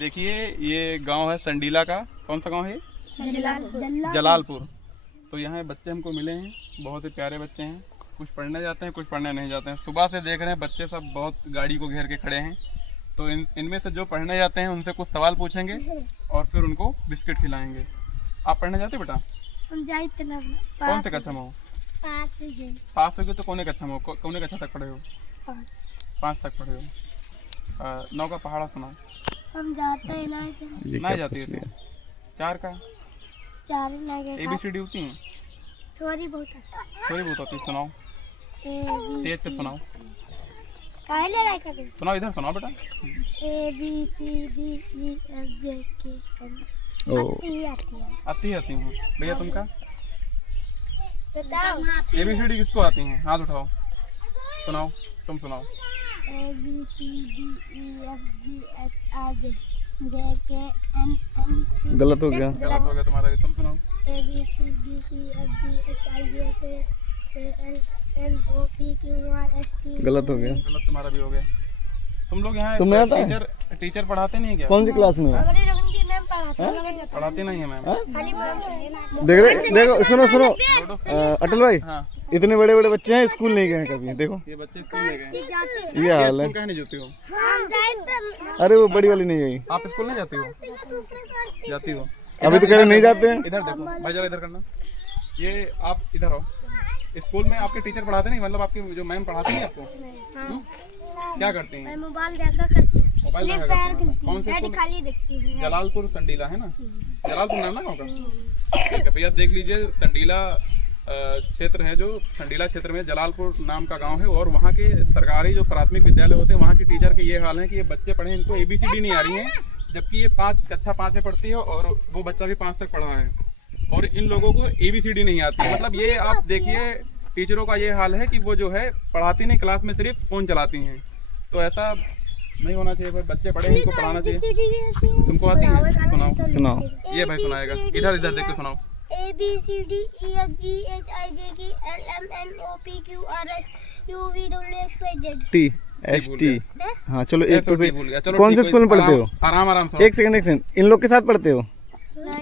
देखिए ये गांव है संडीला का। कौन सा गांव है? जलालपुर। तो यहाँ बच्चे हमको मिले हैं, बहुत ही प्यारे बच्चे हैं। कुछ पढ़ने जाते हैं, कुछ पढ़ने नहीं जाते हैं। सुबह से देख रहे हैं बच्चे सब बहुत गाड़ी को घेर के खड़े हैं। तो इनमें से जो पढ़ने जाते हैं उनसे कुछ सवाल पूछेंगे और फिर उनको बिस्किट खिलाएंगे। आप पढ़ने जाते बेटा? कौन से कक्षा में हो? पास हो गए तो कौन कक्षा में हो? कौन कक्षा तक पढ़े हो? 5 तक पढ़े हो। 9 का पहाड़ा सुना? हम जाते हैं नहीं जाती है। 4 का? 4 ABCD होती हैं? थोड़ी बहुत होती। सुनाओ, तेज से सुनाओ। सुनाओ, इधर सुनाओ बेटा। ABCDEFGHI आती हूँ भैया। तुमका ABCD किसको आती हैं? हाथ उठाओ, सुनाओ, तुम सुनाओ। ABCDEFGHIJKLMNOP। गलत हो गया तुम्हारा भी। तुम सुनाओ। ABCDEFGHIJKLMNOPQRST। गलत हो गया। गलत तुम्हारा भी हो गया। तुम लोग यहाँ तुम्हें आता है? टीचर पढ़ाते नहीं क्या? कौन सी क्लास में हो? पढ़ाती नहीं है मैम। देखो सुनो अटल भाई, हाँ, इतने बड़े बड़े बच्चे हैं, स्कूल नहीं गए कभी। देखो ये बच्चे स्कूल में गए। ये हाल है। स्कूल नहीं जाती हो? अरे वो बड़ी वाली नहीं आई। आप स्कूल नहीं जाती हो? जाती हो। अभी तो कह रहे नहीं जाते हैं। इधर देखो भाई, जरा इधर करना। ये आप इधर आओ। स्कूल में आपके टीचर पढ़ाते नहीं? मतलब आपकी जो मैम पढ़ाती नहीं आपको? क्या करती हैं? मोबाइल देखा करती है। मोबाइल देखा करती हैं। कौन से स्कूल? खाली देखती है। जलालपुर संडीला है ना? जलालपुर नाम ना गाँव का? ठीक है भैया, देख लीजिए संडीला क्षेत्र है, जो संडीला क्षेत्र में जलालपुर नाम का गांव है। और वहाँ के सरकारी जो प्राथमिक विद्यालय होते हैं, वहाँ की टीचर के ये हाल है कि ये बच्चे पढ़े, इनको ABCD नहीं आ रही है, जबकि ये कक्षा 5 में पढ़ती है और वो बच्चा भी 5 तक पढ़ा है और इन लोगों को ABCD नहीं आती। मतलब ये आप देखिए टीचरों का ये हाल है कि वो जो है पढ़ाती नहीं, क्लास में सिर्फ फ़ोन चलाती हैं। तो ऐसा नहीं होना चाहिए भाई। बच्चे पढ़े हैं, इनको पढ़ाना चाहिए। तुमको आती है? सुनाओ। ये भाई सुनाएगा। इधर देख के सुनाओ। ABCDEFGHIJKLMNOPQRSTUVWXYZ। हाँ चलो, एक तो सही। भूल गया। चलो कौन से ठीक है, स्कूल में पढ़ते हो? आराम से। एक सेकंड, इन लोग के साथ पढ़ते हो?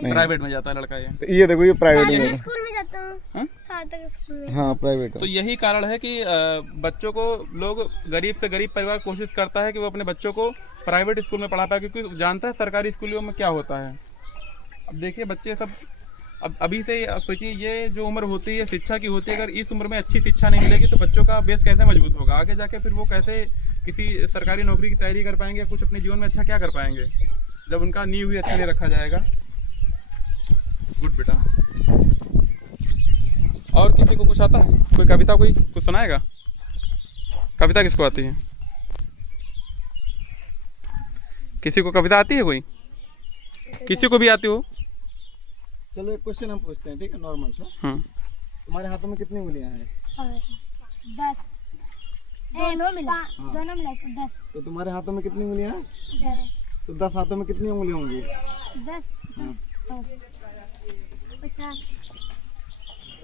प्राइवेट में जाता है लड़का ये। ये देखो, ये प्राइवेट में। स्कूल में जाता हूँ। सार्थक स्कूल में। हाँ प्राइवेट है। तो यही कारण है कि बच्चों को लोग, गरीब से गरीब परिवार कोशिश करता है कि वो अपने बच्चों को प्राइवेट स्कूल में पढ़ा पाए, क्योंकि जानता है सरकारी स्कूलों में क्या होता है। अब देखिए बच्चे सब अब अभी से सोचिए, ये जो उम्र होती है शिक्षा की होती है, अगर इस उम्र में अच्छी शिक्षा नहीं मिलेगी तो बच्चों का बेस कैसे मजबूत होगा? आगे जाके फिर वो कैसे किसी सरकारी नौकरी की तैयारी कर पाएंगे, कुछ अपने जीवन में अच्छा क्या कर पाएंगे, जब उनका नींव ही अच्छा नहीं रखा जाएगा। गुड बेटा। और किसी को कुछ आता है? कोई कविता कोई कुछ सुनाएगा? कविता किसको आती है? किसी को कविता आती है? कोई किसी को भी आती हो? चलो एक क्वेश्चन हम पूछते हैं, ठीक है? Normal so. तुम्हारे हाथों में कितनी उंगलियां हैं? 10। दोनों मिला 10। तो तुम्हारे हाथों में कितनी उंगलियां हैं? 10। तो 10 हाथों में कितनी उंगलियां होंगी? 10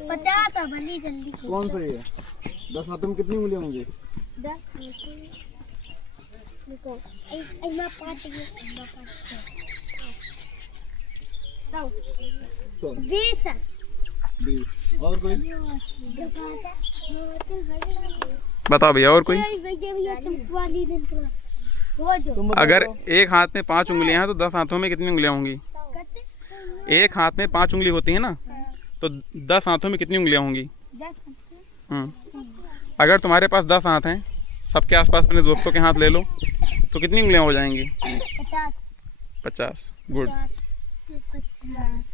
50 भली जल्दी। कौन सही है? 10 हाथों में कितनी उंगलियां होंगी? 10 देखो, 5 20। और कोई? बताओ भैया, और कोई? अगर एक हाथ में 5 उंगलियां हैं तो 10 हाथों में कितनी उंगलियां होंगी? एक हाथ में 5 उंगली होती है ना, तो 10 हाथों में कितनी उंगलियां होंगी? अगर तुम्हारे पास 10 हाथ हैं, सबके आसपास अपने दोस्तों के हाथ ले लो, तो कितनी उंगलियां हो जाएंगी? 50। 50। गुड। 50।